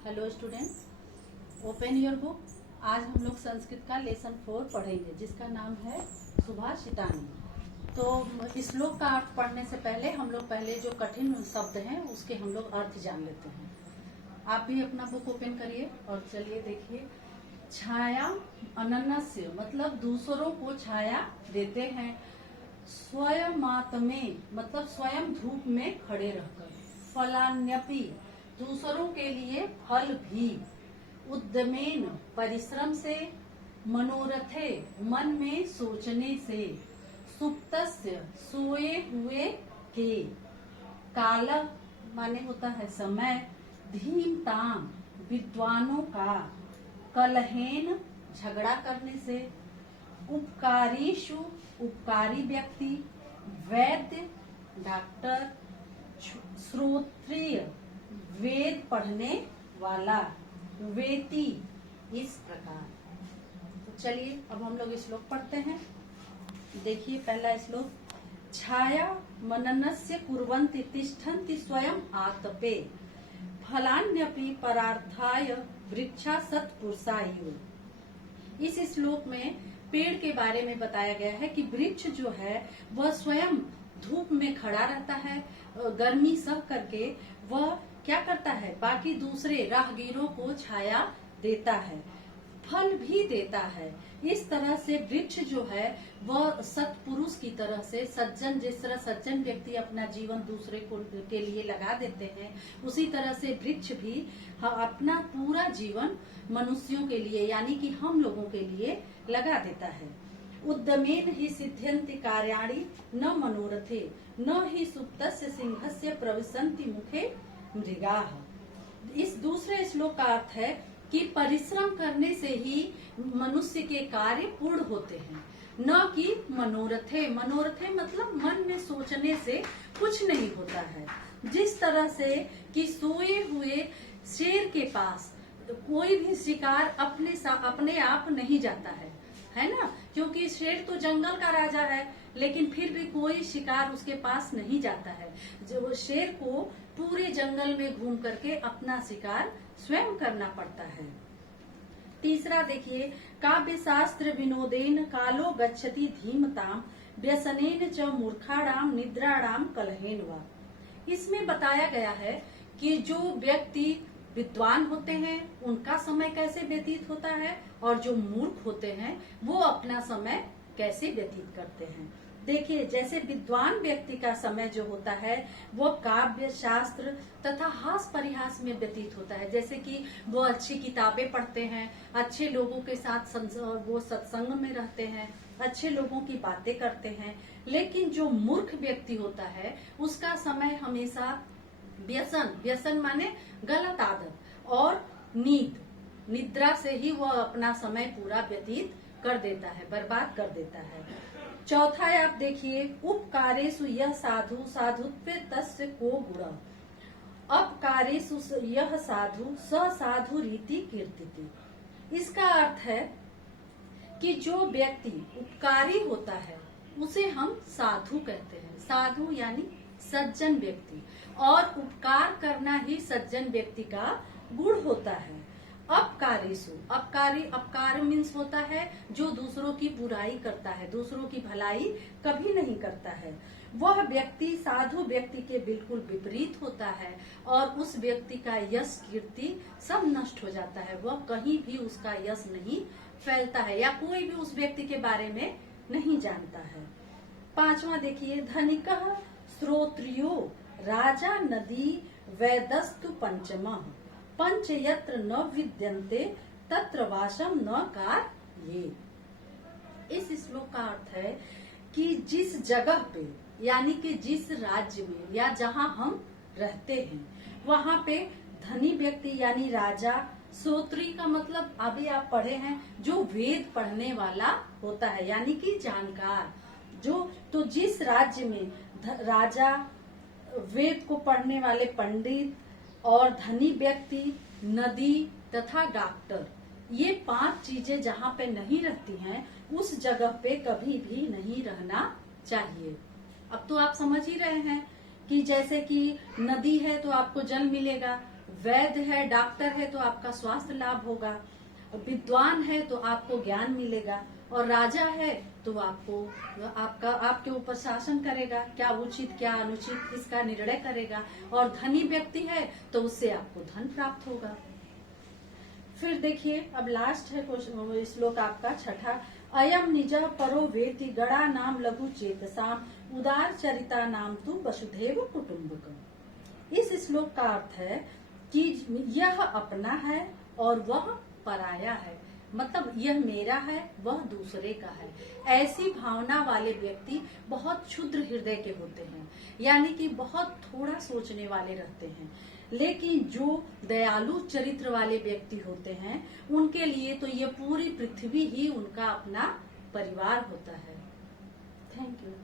Hello student, open your book. आज हम लोग संस्कृत का लेसन 4 पढ़ेंगे जिसका नाम है सुभाषितानी। तो श्लोक का अर्थ पढ़ने से पहले हम लोग पहले जो कठिन शब्द हैं उसके हम लोग अर्थ जान लेते हैं। आप भी अपना बुक ओपन करिए और चलिए देखिए। छाया अनन्य मतलब दूसरों को छाया देते हैं। स्वयमात्मे मतलब स्वयं धूप में खड़े रहकर। फलान्यपि दूसरों के लिए फल भी। उद्यमेन परिश्रम से। मनोरथे मन में सोचने से। सुप्तस्य सोए हुए के। काल माने होता है समय। धीमताम विद्वानों का। कलहेन झगड़ा करने से। उपकारीषु उपकारी व्यक्ति। वैद्य डॉक्टर। श्रोत्रिय वेद पढ़ने वाला। वेती इस प्रकार। तो चलिए अब हम लोग श्लोक पढ़ते हैं। देखिए पहला श्लोक। छाया मननस्य कुर्वन्ति तिष्ठन्ति स्वयं आतपे। फलान्यपि परार्थाय वृक्षा सत्पुरुषायुः। इस श्लोक में पेड़ के बारे में बताया गया है कि वृक्ष जो है वह स्वयं धूप में खड़ा रहता है। गर्मी सह करके वह क्या करता है, बाकी दूसरे राहगीरों को छाया देता है, फल भी देता है। इस तरह से वृक्ष जो है वह सत्पुरुष की तरह से, सज्जन जिस तरह सज्जन व्यक्ति अपना जीवन दूसरे को के लिए लगा देते हैं, उसी तरह से वृक्ष भी अपना पूरा जीवन मनुष्यों के लिए यानी कि हम लोगों के लिए लगा देता है। उद्यमेन ही सिद्ध्यन्ति कार्याणि न मनोरथे न ही सुप्तस्य सिंहस्य प्रविशन्ति मुखे मृगाः। इस दूसरे श्लोक का अर्थ है कि परिश्रम करने से ही मनुष्य के कार्य पूर्ण होते हैं, न कि मनोरथे। मनोरथे मतलब मन में सोचने से कुछ नहीं होता है। जिस तरह से कि सोए हुए शेर के पास कोई भी शिकार अपने आप नहीं जाता है ना, क्योंकि शेर तो जंगल का राजा है, लेकिन फिर भी कोई शिकार उसके पास नहीं जाता है। जो शेर को पूरे जंगल में घूम करके अपना शिकार स्वयं करना पड़ता है। तीसरा देखिए। काव्य शास्त्र विनोदेन कालो गच्छति धीमताम व्यसनेन च मूर्खाणाम निद्राणाम कलहेन वा। इसमें बताया गया है कि जो व्यक्ति विद्वान होते हैं उनका समय कैसे व्यतीत होता है और जो मूर्ख होते हैं वो अपना समय कैसे व्यतीत करते हैं। देखिए जैसे विद्वान व्यक्ति का समय जो होता है वो काव्य शास्त्र तथा हास परिहास में व्यतीत होता है। जैसे कि वो अच्छी किताबें पढ़ते हैं, अच्छे लोगों के साथ वो सत्संग में रहते हैं, अच्छे लोगों की बातें करते हैं। लेकिन जो मूर्ख व्यक्ति होता है उसका समय हमेशा व्यसन माने गलत आदत और निद्रा से ही वह अपना समय पूरा व्यतीत कर देता है, बर्बाद कर देता है। चौथा है, आप देखिए। उपकारेषु यह साधु साधुत्वे तस्य को गुण। अपकारेषु यह साधु स साधु रीति कीर्तिति। इसका अर्थ है कि जो व्यक्ति उपकारी होता है उसे हम साधु कहते हैं। साधु यानी सज्जन व्यक्ति, और उपकार करना ही सज्जन व्यक्ति का गुण होता है। अपकारेषु अपकार मीन्स होता है जो दूसरों की बुराई करता है, दूसरों की भलाई कभी नहीं करता है। वह व्यक्ति साधु व्यक्ति के बिल्कुल विपरीत होता है और उस व्यक्ति का यश कीर्ति सब नष्ट हो जाता है। वह कहीं भी उसका यश नहीं फैलता है या कोई भी उस व्यक्ति के बारे में नहीं जानता है। पांचवा देखिए। धनिकः श्रोत्रियो राजा नदी वैदस्तु पंचमः। पंच यत्र न विद्यन्ते तत्र वासम न कार्ये। इस श्लोक का अर्थ है कि जिस जगह पे यानी कि जिस राज्य में या जहाँ हम रहते हैं वहाँ पे धनी व्यक्ति यानी राजा, श्रोत्री का मतलब अभी आप पढ़े हैं जो वेद पढ़ने वाला होता है यानी कि जानकार। तो जिस राज्य में राजा, वेद को पढ़ने वाले पंडित और धनी व्यक्ति, नदी तथा डॉक्टर, ये 5 चीजें जहाँ पे नहीं रहती हैं उस जगह पे कभी भी नहीं रहना चाहिए। अब तो आप समझ ही रहे हैं कि जैसे कि नदी है तो आपको जल मिलेगा, वैद्य है, डॉक्टर है तो आपका स्वास्थ्य लाभ होगा, विद्वान है तो आपको ज्ञान मिलेगा, और राजा है तो आपके ऊपर शासन करेगा, क्या उचित क्या अनुचित इसका निर्णय करेगा, और धनी व्यक्ति है तो उससे आपको धन प्राप्त होगा। फिर देखिए अब लास्ट है श्लोक आपका छठा, अयम निज परो वेति गणा नाम लघु चेतसाम उदार चरिता नाम तु वसुधैव कुटुम्बकम। इस श्लोक का अर्थ है कि यह अपना है और वह पराया है, मतलब यह मेरा है वह दूसरे का है। ऐसी भावना वाले व्यक्ति बहुत क्षुद्र हृदय के होते हैं, यानी कि बहुत थोड़ा सोचने वाले रहते हैं। लेकिन जो दयालु चरित्र वाले व्यक्ति होते हैं उनके लिए तो ये पूरी पृथ्वी ही उनका अपना परिवार होता है। Thank you.